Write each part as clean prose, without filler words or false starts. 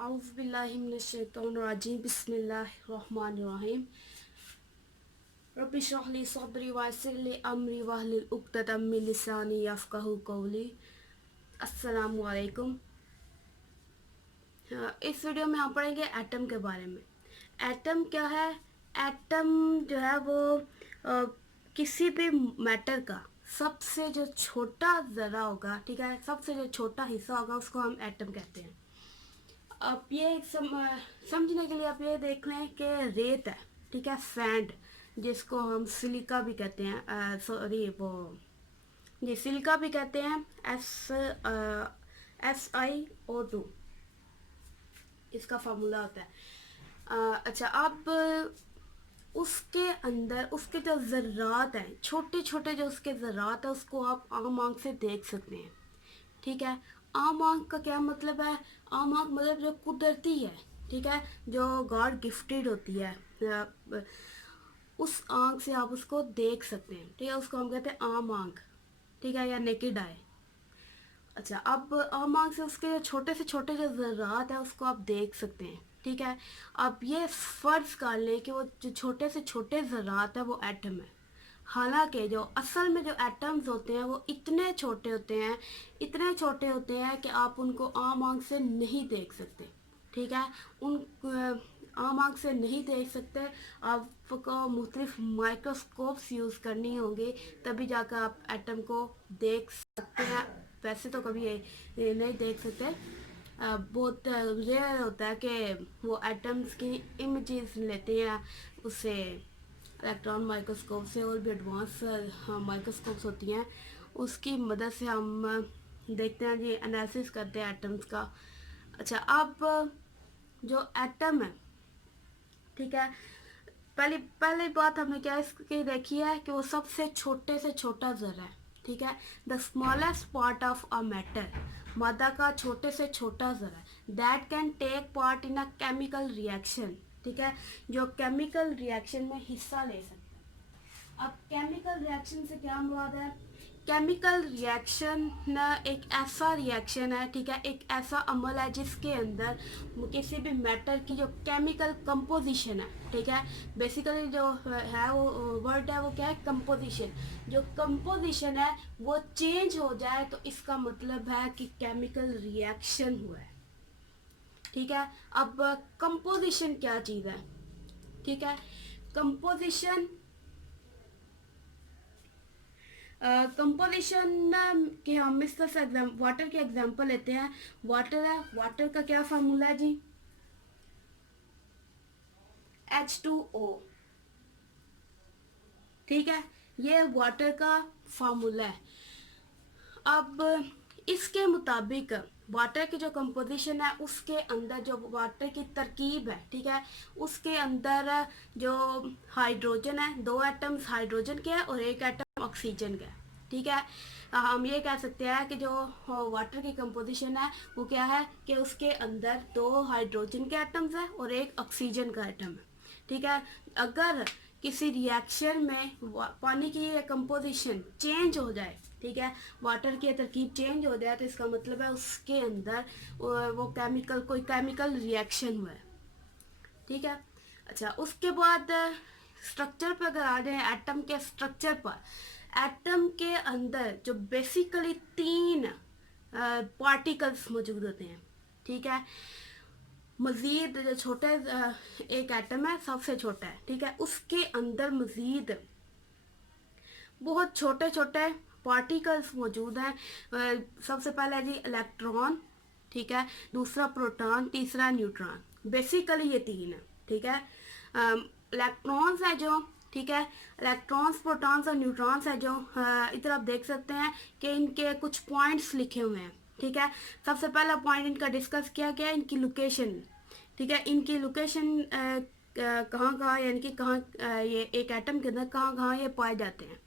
औज़ुबिल्लाहिमिनश्शैतानिर्रजीम बिस्मिल्लाहिर्रहमानिर्रहीम रब्बि इश्रह ली सदरी वयस्सिर ली अमरी वहलुल उक़दतम मिन लिसानी यफ़क़हू क़ौली। अस्सलामु अलैकुम। इस वीडियो में हम पढ़ेंगे एटम के बारे में। एटम क्या है? एटम जो है वो किसी भी मैटर का सबसे जो छोटा ज़रा होगा, ठीक है, सबसे जो छोटा हिस्सा होगा उसको हम एटम कहते हैं। अब ये समझने के लिए आप ये देख लें कि रेत है, ठीक है, सैंड, जिसको हम सिलिका भी कहते हैं, सॉरी वो जी सिलिका भी कहते हैं, SiO2 इसका फार्मूला होता है। अच्छा, अब उसके अंदर उसके जो ज़र्रात हैं, छोटे छोटे जो उसके ज़र्रात हैं, उसको आप आम आंख से देख सकते हैं, ठीक है। आम आंख का क्या मतलब है? आम आंख मतलब जो कुदरती है, ठीक है, जो गॉड गिफ्टेड होती है, उस आंख से आप उसको देख सकते हैं, ठीक है, उसको हम कहते हैं आम आंख, ठीक है, या नेकेड आई। अच्छा, अब आम आंख से उसके छोटे से छोटे जो ज़रात है उसको आप देख सकते हैं, ठीक है। अब ये फ़र्ज़ कर लें कि वो जो छोटे से छोटे ज़रात है वो एटम है। हालांकि जो असल में जो एटम्स होते हैं वो इतने छोटे होते हैं, इतने छोटे होते हैं कि आप उनको आम आंख से नहीं देख सकते, ठीक है। उन आम आंख से नहीं देख सकते, आपको मुख्तलिफ माइक्रोस्कोप्स यूज़ करनी होंगी, तभी जाकर आप एटम को देख सकते हैं। वैसे तो कभी ये नहीं देख सकते। बहुत रेयर होता है कि वो एटम्स की इमेजेस लेते हैं उससे, इलेक्ट्रॉन माइक्रोस्कोप से, और भी एडवांस माइक्रोस्कोप्स होती हैं, उसकी मदद से हम देखते हैं जी, एनालिसिस करते हैं एटम्स का। अच्छा, अब जो एटम है, ठीक है, पहली पहली बात हमने क्या इसकी देखी है कि वो सबसे छोटे से छोटा ज़रा है, ठीक है, the smallest part of a matter, मादा का छोटे से छोटा ज़रा, that can take part in a chemical reaction, ठीक है, जो केमिकल रिएक्शन में हिस्सा ले सकता है। अब केमिकल रिएक्शन से क्या मुराद है? केमिकल रिएक्शन न एक ऐसा रिएक्शन है, ठीक है, एक ऐसा अमल है जिसके अंदर किसी भी मैटर की जो केमिकल कंपोजिशन है, ठीक है, बेसिकली जो है वो वर्ड है वो क्या है? कंपोजिशन। जो कंपोजिशन है वो चेंज हो जाए तो इसका मतलब है कि केमिकल रिएक्शन हुआ है, ठीक है। अब कंपोजिशन क्या चीज़ है? ठीक है, कंपोजिशन कंपोजिशन के हम इस तरह से वाटर के एग्जांपल लेते हैं। वाटर है, वाटर का क्या फार्मूला है जी? H2O, ठीक है, ये वाटर का फार्मूला है। अब इसके मुताबिक वाटर की जो कंपोजिशन है उसके अंदर जो वाटर की तरकीब है, ठीक है, उसके अंदर जो हाइड्रोजन है, दो एटम्स हाइड्रोजन के हैं और एक एटम ऑक्सीजन का है, ठीक है। हम ये कह सकते हैं कि जो वाटर की कंपोजिशन है वो क्या है कि उसके अंदर दो हाइड्रोजन के एटम्स हैं और एक ऑक्सीजन का एटम है, ठीक है। अगर किसी रिएक्शन में पानी की कंपोजिशन चेंज हो जाए, ठीक है, वाटर की तरकीब चेंज हो जाए, तो इसका मतलब है उसके अंदर वो केमिकल, कोई केमिकल रिएक्शन हुआ है, ठीक है। अच्छा, उसके बाद स्ट्रक्चर पर अगर आ जाए, एटम के स्ट्रक्चर पर, एटम के अंदर जो बेसिकली तीन पार्टिकल्स मौजूद होते हैं, ठीक है। मज़ीद जो छोटे एक एटम है, सबसे छोटा है, ठीक है, उसके अंदर मज़ीद बहुत छोटे छोटे पार्टिकल्स मौजूद हैं। सबसे पहले जी इलेक्ट्रॉन, ठीक है, दूसरा प्रोटॉन, तीसरा न्यूट्रॉन, बेसिकली ये तीन है, ठीक है। इलेक्ट्रॉन्स है जो, ठीक है, इलेक्ट्रॉन्स, प्रोटॉन्स और न्यूट्रॉन्स है जो, इधर आप देख सकते हैं कि इनके कुछ पॉइंट्स लिखे हुए हैं, ठीक है। सबसे पहला पॉइंट इनका डिस्कस किया गया, इनकी लोकेशन, ठीक है, इनकी लोकेशन कहाँ कहाँ, यानी कि कहाँ ये एक एटम के अंदर कहाँ कहाँ ये पाए जाते हैं,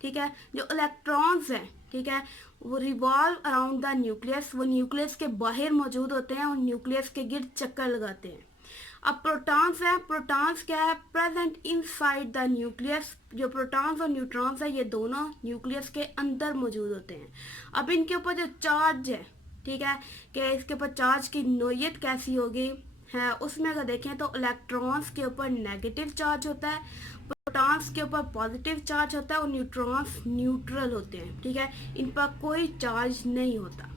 ठीक है। जो इलेक्ट्रॉन्स हैं, ठीक है, वो रिवॉल्व अराउंड द न्यूक्लियस, वो न्यूक्लियस के बाहर मौजूद होते हैं और न्यूक्लियस के गिर्द चक्कर लगाते हैं। अब प्रोटॉन्स है, प्रोटॉन्स क्या है? Present inside the nucleus. जो प्रोटॉन्स और न्यूट्रॉन्स है ये दोनों न्यूक्लियस के अंदर मौजूद होते हैं। अब इनके ऊपर जो चार्ज है, ठीक है, कि इसके ऊपर चार्ज की नोयत कैसी होगी है। उसमें अगर देखें तो इलेक्ट्रॉन्स के ऊपर नेगेटिव चार्ज होता है, प्रोटॉन्स के ऊपर पॉजिटिव चार्ज होता है और न्यूट्रॉन्स न्यूट्रल होते हैं। ठीक है, इन पर कोई चार्ज नहीं होता।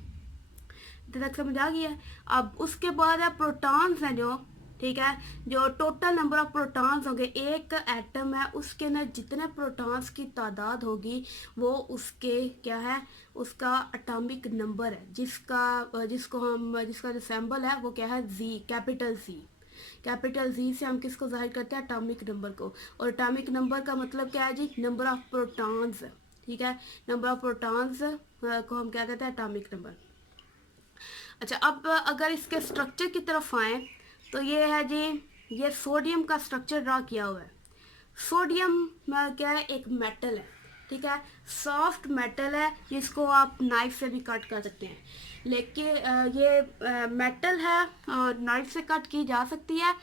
इतना तक समझ आ गया है। अब उसके बाद है प्रोटॉन्स हैं जो, ठीक है, जो टोटल नंबर ऑफ प्रोटॉन्स होंगे, एक एटम है उसके अंदर जितने प्रोटॉन्स की तादाद होगी वो उसके क्या है, उसका एटॉमिक नंबर है, जिसका जो सिंबल है वो क्या है, जी, कैपिटल सी। कैपिटल जी से हम किसको जाहिर करते हैं, एटॉमिक नंबर को। और एटॉमिक नंबर का मतलब क्या है जी, नंबर ऑफ प्रोटॉन्स। ठीक है, नंबर ऑफ प्रोटॉन्स को हम क्या कहते हैं, एटॉमिक नंबर। अच्छा, अब अगर इसके स्ट्रक्चर की तरफ आए तो ये है जी, ये सोडियम का स्ट्रक्चर ड्रा किया हुआ है। सोडियम क्या है, एक मेटल है। ठीक है, सॉफ्ट मेटल है जिसको आप नाइफ से भी कट कर सकते हैं। लेकिन ये मेटल है और नाइफ से कट की जा सकती है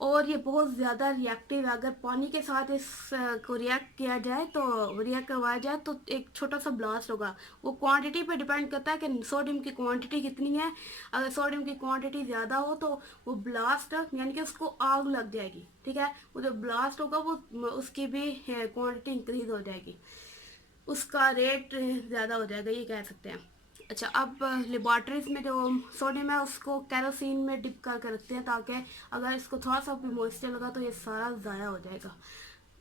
और ये बहुत ज़्यादा रिएक्टिव है। अगर पानी के साथ इस को रिएक्ट किया जाए तो रिएक्ट करवाया जाए तो एक छोटा सा ब्लास्ट होगा। वो क्वांटिटी पे डिपेंड करता है कि सोडियम की क्वांटिटी कितनी है। अगर सोडियम की क्वांटिटी ज़्यादा हो तो वो ब्लास्ट यानी कि उसको आग लग जाएगी। ठीक है, वो जो ब्लास्ट होगा वो उसकी भी क्वांटिटी इंक्रीज हो जाएगी, उसका रेट ज़्यादा हो जाएगा, ये कह सकते हैं। अच्छा, अब लेबॉर्ट्रीज में जो सोडियम है उसको कैरोसिन में डिप करके रखते हैं ताकि अगर इसको थोड़ा सा भी मॉइस्चर लगा तो ये सारा ज़ाया हो जाएगा,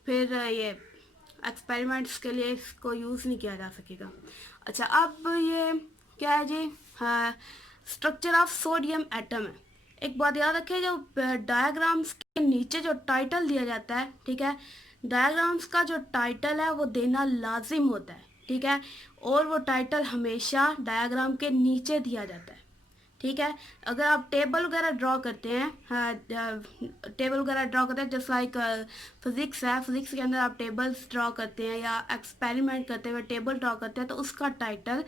फिर ये एक्सपेरिमेंट्स के लिए इसको यूज़ नहीं किया जा सकेगा। अच्छा, अब ये क्या है जी, हाँ, स्ट्रक्चर ऑफ सोडियम एटम है। एक बात याद रखें, जो डायग्राम्स के नीचे जो टाइटल दिया जाता है, ठीक है, डायग्राम्स का जो टाइटल है वो देना लाजिम होता है। ठीक है, और वो टाइटल हमेशा डायग्राम के नीचे दिया जाता है। ठीक है, अगर आप टेबल वगैरह ड्रॉ करते हैं, टेबल वगैरह ड्रॉ करते हैं जस्ट लाइक फिजिक्स है, फिजिक्स के अंदर आप टेबल्स ड्रॉ करते हैं या एक्सपेरिमेंट करते हुए टेबल ड्रॉ करते हैं तो उसका टाइटल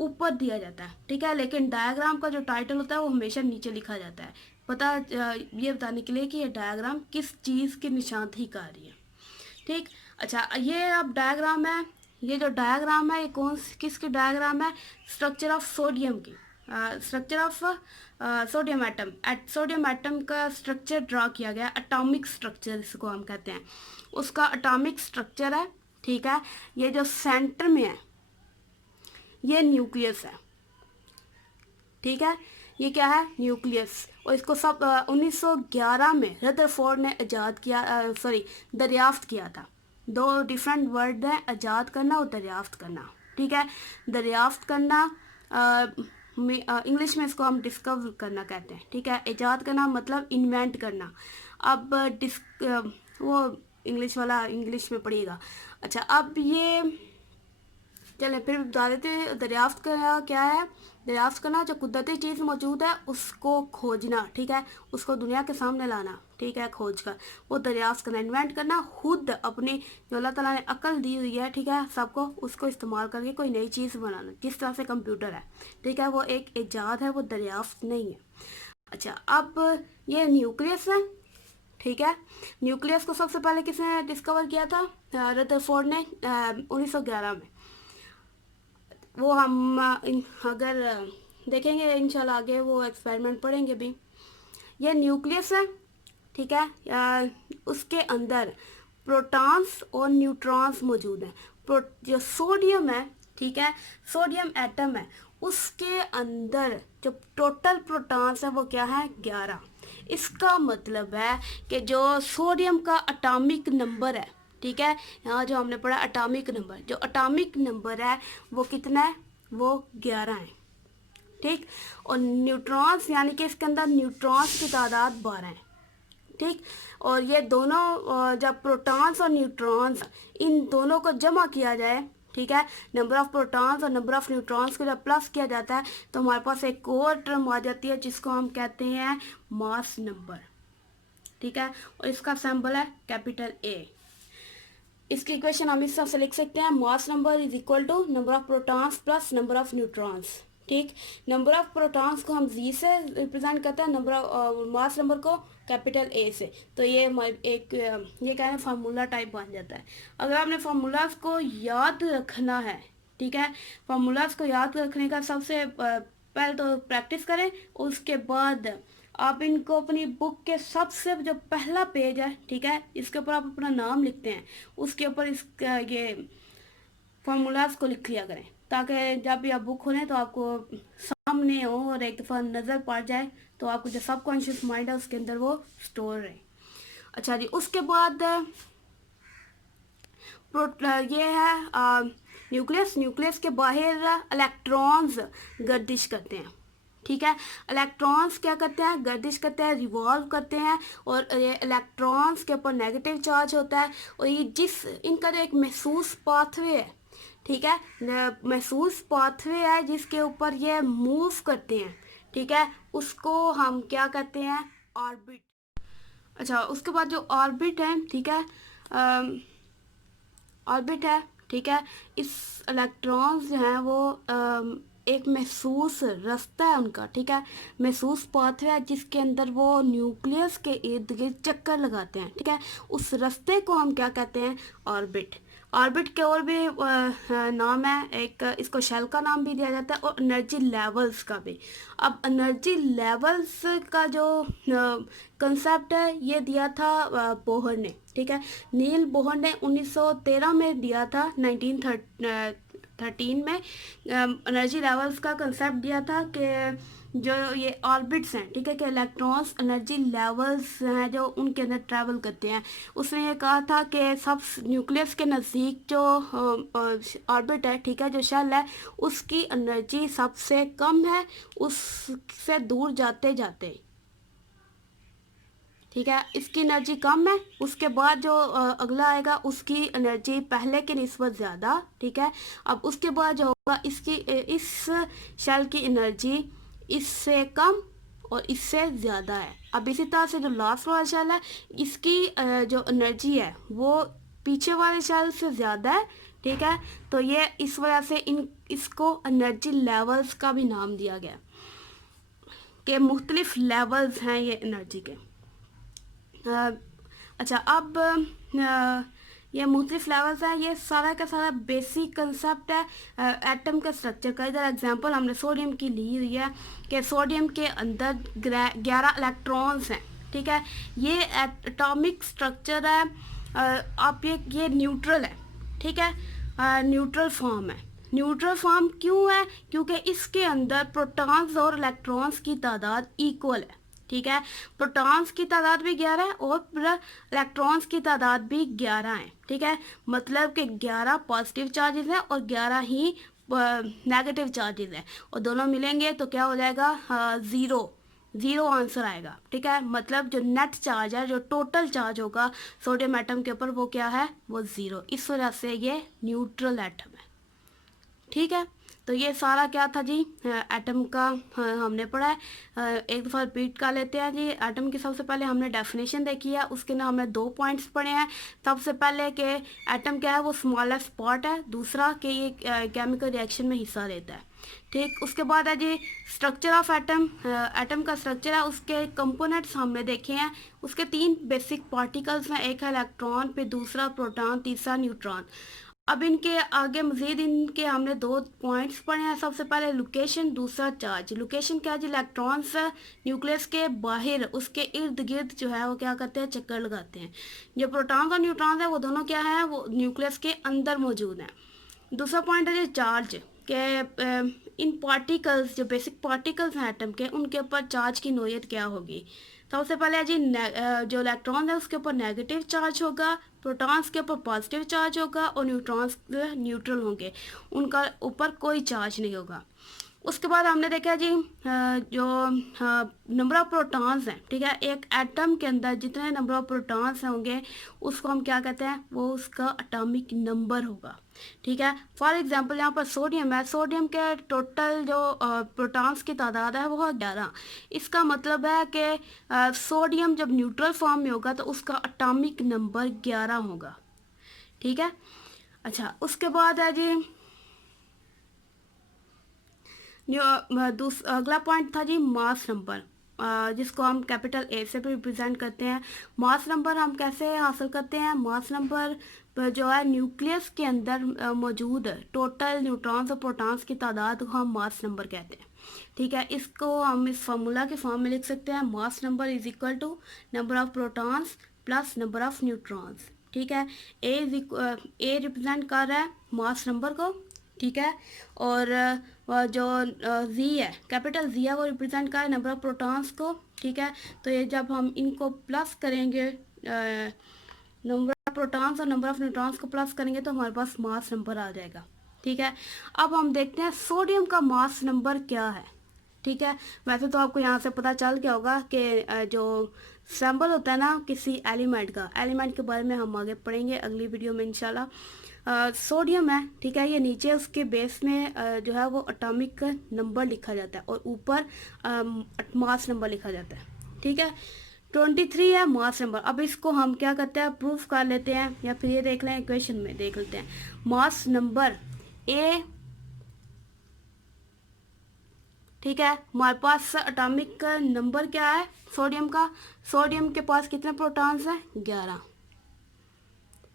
ऊपर दिया जाता है। ठीक है, लेकिन डायग्राम का जो टाइटल होता है वो हमेशा नीचे लिखा जाता है, ये बताने के लिए कि ये डायग्राम किस चीज़ की निशानदेही कर रही है। ठीक, अच्छा, ये अब डायग्राम है, ये जो डायग्राम है ये किसकी डायग्राम है, स्ट्रक्चर ऑफ सोडियम की, structure of sodium atom. Sodium atom का स्ट्रक्चर ड्रा किया गया, एटॉमिक स्ट्रक्चर इसको हम कहते हैं, उसका एटॉमिक स्ट्रक्चर है। ठीक है, ये जो सेंटर में है ये न्यूक्लियस है। ठीक है, ये क्या है, न्यूक्लियस। और इसको सब 1911 में रदरफोर्ड ने दरियाफ्त किया था। दो डिफरेंट वर्ड हैं, आज़ाद करना और दरियाफ्त करना। ठीक है, दरियाफ्त करना इंग्लिश में इसको हम डिस्कवर करना कहते हैं। ठीक है, ईजाद करना मतलब इन्वेंट करना। अब वो इंग्लिश वाला इंग्लिश में पढ़िएगा। अच्छा, अब ये चलें फिर बता देते हैं, दरियाफ्त करना क्या है। दरियाफ्त करना, जो कुदरती चीज़ मौजूद है उसको खोजना। ठीक है, उसको दुनिया के सामने लाना। ठीक है, खोज कर वो दरियाफ्त करना। इन्वेंट करना, खुद अपनी जो अल्लाह ताला ने अक्ल दी हुई है, ठीक है, सबको, उसको इस्तेमाल करके कोई नई चीज़ बनाना। जिस तरह से कंप्यूटर है, ठीक है, वो एक ईजाद है, वो दरियाफ्त नहीं है। अच्छा, अब ये न्यूक्लियस है। ठीक है, न्यूक्लियस को सबसे पहले किसने डिस्कवर किया था, रदरफोर्ड ने 1911 में। वो हम अगर देखेंगे इंशाल्लाह आगे, वो एक्सपेरिमेंट पढ़ेंगे भी। ये न्यूक्लियस है। ठीक है, उसके अंदर प्रोटॉन्स और न्यूट्रॉन्स मौजूद हैं। जो सोडियम है, ठीक है, सोडियम एटम है, उसके अंदर जो टोटल प्रोटॉन्स है वो क्या है, 11। इसका मतलब है कि जो सोडियम का एटॉमिक नंबर है, ठीक है, यहाँ जो हमने पढ़ा एटॉमिक नंबर, जो एटॉमिक नंबर है वो कितना है, वो 11 है। ठीक, और न्यूट्रॉन्स यानी कि इसके अंदर न्यूट्रॉन्स की तादाद 12 है। ठीक, और ये दोनों जब प्रोटॉन्स और न्यूट्रॉन्स, इन दोनों को जमा किया जाए, ठीक है, नंबर ऑफ प्रोटॉन्स और नंबर ऑफ न्यूट्रॉन्स को जब प्लस किया जाता है तो हमारे पास एक और टर्म आ जाती है जिसको हम कहते हैं मास नंबर। ठीक है, और इसका सिंबल है कैपिटल ए। इसकी इक्वेशन हम इस तरह से लिख सकते हैं, mass number is equal to number of protons plus number of neutrons. ठीक, नंबर ऑफ प्रोटॉन्स को हम जी से रिप्रेजेंट करते हैं, नंबर ऑफ मास नंबर को कैपिटल ए से। तो ये एक ये क्या है, फार्मूला टाइप बन जाता है। अगर आपने फार्मूलाज को याद रखना है, ठीक है, फार्मूलाज को याद रखने का सबसे पहले तो प्रैक्टिस करें, उसके बाद आप इनको अपनी बुक के सबसे जो पहला पेज है, ठीक है, इसके ऊपर आप अपना नाम लिखते हैं, उसके ऊपर इस ये फार्मूलाज को लिख लिया करें, ताकि जब भी आप बुक खोलें तो आपको सामने हो और एक दफ़ा नज़र पड़ जाए, तो आपको जो सबकॉन्शियस माइंड है उसके अंदर वो स्टोर रहे। अच्छा जी, उसके बाद ये है न्यूक्लियस। न्यूक्लियस के बाहर इलेक्ट्रॉन्स गर्दिश करते हैं, ठीक है। इलेक्ट्रॉन्स क्या करते हैं, गर्दिश करते हैं, रिवॉल्व करते हैं, और ये इलेक्ट्रॉन्स के ऊपर नेगेटिव चार्ज होता है, और ये जिस इनका जो एक महसूस पाथवे है, ठीक है, महसूस पाथवे है जिसके ऊपर ये मूव करते हैं, ठीक है, उसको हम क्या कहते हैं, ऑर्बिट। अच्छा, उसके बाद जो ऑर्बिट है, ठीक है, ऑर्बिट है, ठीक है, इस इलेक्ट्रॉन्स जो हैं वो एक महसूस रास्ता है उनका, ठीक है, महसूस पाथवे है जिसके अंदर वो न्यूक्लियस के इर्द गिर्द चक्कर लगाते हैं, ठीक है, उस रास्ते को हम क्या कहते हैं, ऑर्बिट। ऑर्बिट के और भी नाम है, एक इसको शेल का नाम भी दिया जाता है, और एनर्जी लेवल्स का भी। अब एनर्जी लेवल्स का जो कंसेप्ट है ये दिया था बोहर ने, ठीक है, नील बोहर ने 1913 में दिया था, 1913 में एनर्जी लेवल्स का कंसेप्ट दिया था कि जो ये ऑर्बिट्स हैं, ठीक है, कि इलेक्ट्रॉन्स एनर्जी लेवल्स हैं जो उनके अंदर ट्रैवल करते हैं। उसने ये कहा था कि सब न्यूक्लियस के नज़दीक जो ऑर्बिट है, ठीक है, जो शेल है, उसकी एनर्जी सबसे कम है उससे दूर जाते जाते, ठीक है, इसकी एनर्जी कम है, उसके बाद जो अगला आएगा उसकी एनर्जी पहले की निस्बत ज़्यादा, ठीक है। अब उसके बाद जो होगा इसकी इस शेल की एनर्जी इससे कम और इससे ज़्यादा है। अब इसी तरह से जो लास्ट वाला शेल है इसकी जो एनर्जी है वो पीछे वाले शेल से ज़्यादा है, ठीक है, तो ये इस वजह से इसको एनर्जी लेवल्स का भी नाम दिया गया, कि मुख्तलिफ लेवल्स हैं ये एनर्जी के। अच्छा, अब ये मुख्तलिफ लेवल्स हैं, ये सारा का सारा बेसिक कंसेप्ट है एटम का स्ट्रक्चर का। इधर एग्जांपल हमने सोडियम की ली हुई है कि सोडियम के अंदर 11 इलेक्ट्रॉन्स हैं, ठीक है, ये एटॉमिक स्ट्रक्चर है। आप ये न्यूट्रल है, ठीक है, न्यूट्रल फॉर्म है। न्यूट्रल फॉर्म क्यों है, क्योंकि इसके अंदर प्रोटॉन्स और इलेक्ट्रॉन्स की तादाद इक्वल है, ठीक है, प्रोटॉन्स की तादाद भी 11 है और इलेक्ट्रॉन्स की तादाद भी 11 है, ठीक है, मतलब कि 11 पॉजिटिव चार्जेस हैं और 11 ही नेगेटिव चार्जेस हैं, और दोनों मिलेंगे तो क्या हो जाएगा, ज़ीरो आंसर आएगा, ठीक है, मतलब जो नेट चार्ज है, जो टोटल चार्ज होगा सोडियम एटम के ऊपर वो क्या है, वो ज़ीरो। इस वजह से ये न्यूट्रल एटम है, ठीक है। तो ये सारा क्या था जी, एटम का हमने पढ़ा है। एक दफ़ा रिपीट कर लेते हैं जी। एटम की सबसे पहले हमने डेफिनेशन देखी है, उसके अंदर हमने 2 पॉइंट्स पढ़े हैं। सबसे पहले कि एटम क्या है, वो स्मॉलेस्ट पार्ट है। दूसरा कि ये केमिकल रिएक्शन में हिस्सा लेता है, ठीक। उसके बाद है जी स्ट्रक्चर ऑफ एटम। एटम का स्ट्रक्चर है, उसके कंपोनेंट्स हमने देखे हैं। उसके 3 बेसिक पार्टिकल्स हैं, एक है इलेक्ट्रॉन, फिर दूसरा प्रोटॉन, तीसरा न्यूट्रॉन। अब इनके आगे मज़ीद इनके हमने 2 पॉइंट्स पढ़े हैं। सबसे पहले लोकेशन, दूसरा चार्ज। लोकेशन क्या है जी, इलेक्ट्रॉन्स न्यूक्लियस के बाहर उसके इर्द गिर्द जो है वो क्या करते हैं, चक्कर लगाते हैं। जो प्रोटॉन्स और न्यूट्रॉन्स है वो दोनों क्या है, वो न्यूक्लियस के अंदर मौजूद हैं। दूसरा पॉइंट है जी चार्ज, के इन पार्टिकल्स, जो बेसिक पार्टिकल्स हैं एटम के, उनके ऊपर चार्ज की नोयत क्या होगी। सबसे पहले जी जो इलेक्ट्रॉन है उसके ऊपर नेगेटिव चार्ज होगा, प्रोटॉन्स के ऊपर पॉजिटिव चार्ज होगा, और न्यूट्रॉन्स न्यूट्रल होंगे, उनका ऊपर कोई चार्ज नहीं होगा। उसके बाद हमने देखा जी जो नंबर ऑफ प्रोटॉन्स हैं, ठीक है, एक एटम के अंदर जितने नंबर ऑफ प्रोटॉन्स होंगे उसको हम क्या कहते हैं, वो उसका एटॉमिक नंबर होगा, ठीक है। फॉर एग्जांपल यहाँ पर सोडियम है, सोडियम के टोटल जो प्रोटॉन्स की तादाद है वो है 11। इसका मतलब है कि सोडियम जब न्यूट्रल फॉर्म में होगा तो उसका एटॉमिक नंबर 11 होगा, ठीक है। अच्छा, उसके बाद है जी जो अगला पॉइंट था जी मास नंबर, जिसको हम कैपिटल ए से भी रिप्रेजेंट करते हैं। मास नंबर हम कैसे हासिल करते हैं, मास नंबर जो है न्यूक्लियस के अंदर मौजूद टोटल न्यूट्रॉन्स और प्रोटॉन्स की तादाद को हम मास नंबर कहते हैं। ठीक है, इसको हम इस फार्मूला के फॉर्म में लिख सकते हैं, mass number is equal to number of protons plus number of neutrons. ठीक है, ए रिप्रेजेंट कर रहा है मास नंबर को, ठीक है, और जो जी है, कैपिटल जी है, वो रिप्रेजेंट कर नंबर ऑफ प्रोटॉन्स को। ठीक है, तो ये जब हम इनको प्लस करेंगे, नंबर ऑफ प्रोटॉन्स और नंबर ऑफ न्यूट्रॉन्स को प्लस करेंगे तो हमारे पास मास नंबर आ जाएगा। ठीक है, अब हम देखते हैं सोडियम का मास नंबर क्या है। ठीक है, वैसे तो आपको यहाँ से पता चल गया होगा कि जो सैम्बल होता है ना किसी एलिमेंट का, एलिमेंट के बारे में हम आगे पढ़ेंगे अगली वीडियो में इंशाल्लाह। सोडियम है, ठीक है, ये नीचे उसके बेस में जो है वो एटॉमिक नंबर लिखा जाता है और ऊपर मास नंबर लिखा जाता है। ठीक है, 23 है मास नंबर। अब इसको हम क्या करते हैं, प्रूफ कर लेते हैं, या फिर ये देख लें, इक्वेशन में देख लेते हैं। मास नंबर ए, ठीक है, हमारे पास एटॉमिक नंबर क्या है सोडियम का, सोडियम के पास कितने प्रोटॉन्स हैं, 11,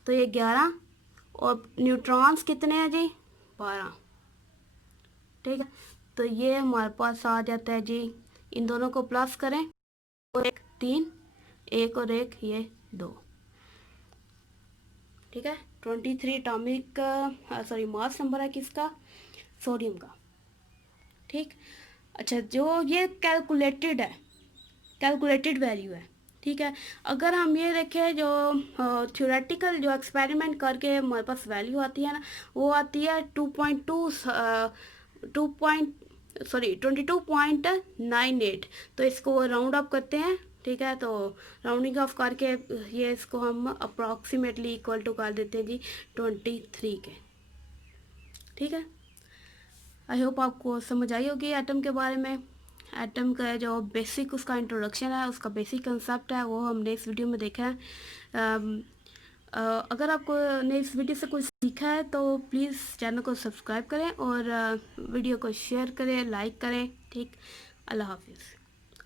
तो ये 11, और न्यूट्रॉन्स कितने हैं जी, 12। ठीक है, तो ये हमारे पास आ जाता है जी, इन दोनों को प्लस करें, और एक 3, एक और एक ये 2। ठीक है, 23 एटॉमिक सॉरी मास नंबर है किसका, सोडियम का। ठीक, अच्छा, जो ये कैलकुलेटेड है, कैलकुलेटेड वैल्यू है। ठीक है, अगर हम ये देखें जो थ्योरेटिकल जो एक्सपेरिमेंट करके हमारे पास वैल्यू आती है ना, वो आती है 22.98। तो इसको राउंड अप करते हैं। ठीक है, तो राउंडिंग ऑफ करके ये इसको हम अप्रॉक्सीमेटली इक्वल टू कर देते हैं जी 23 के। ठीक है, आई होप आपको समझ आई होगी एटम के बारे में। एटम का जो बेसिक उसका इंट्रोडक्शन है, उसका बेसिक कंसेप्ट है, वो हमने इस वीडियो में देखा है। अगर आपको ने इस वीडियो से कुछ सीखा है तो प्लीज़ चैनल को सब्सक्राइब करें और वीडियो को शेयर करें, लाइक करें। ठीक, अल्लाह हाफिज़,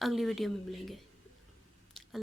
अगली वीडियो में मिलेंगे।